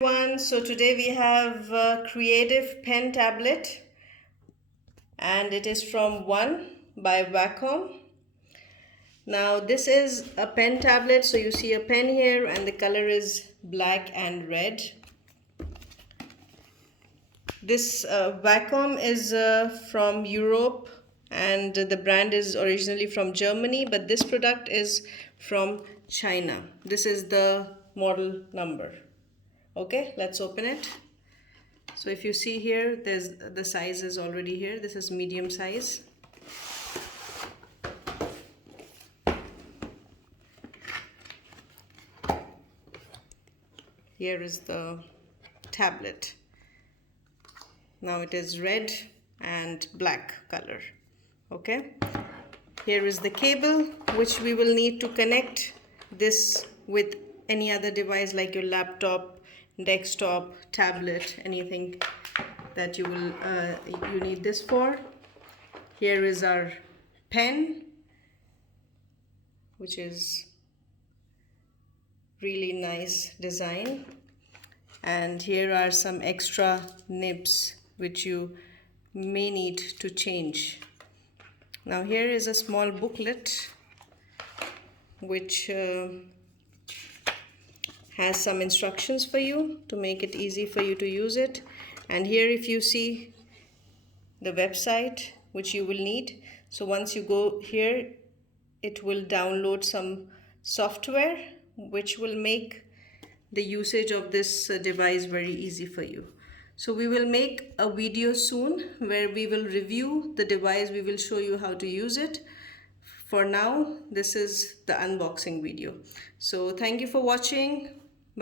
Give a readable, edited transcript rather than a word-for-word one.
So today we have a creative pen tablet, and it is from One by Wacom. Now this is a pen tablet, so you see a pen here and the color is black and red. This Wacom is from Europe, and the brand is originally from Germany, but this product is from China. This is the model number. Okay, let's open it. So if you see here, there's the size is already here. This is medium size. Here is the tablet. Now it is red and black color. Okay. Here is the cable which we will need to connect this with any other device like your laptop, desktop, tablet, anything that you need this for. Here is our pen, which is really nice design, and here are some extra nibs which you may need to change. Now here is a small booklet which has some instructions for you to make it easy for you to use it. And here if you see the website which you will need, so once you go here it will download some software which will make the usage of this device very easy for you. So we will make a video soon where we will review the device. We will show you how to use it. For now, this is the unboxing video. So thank you for watching.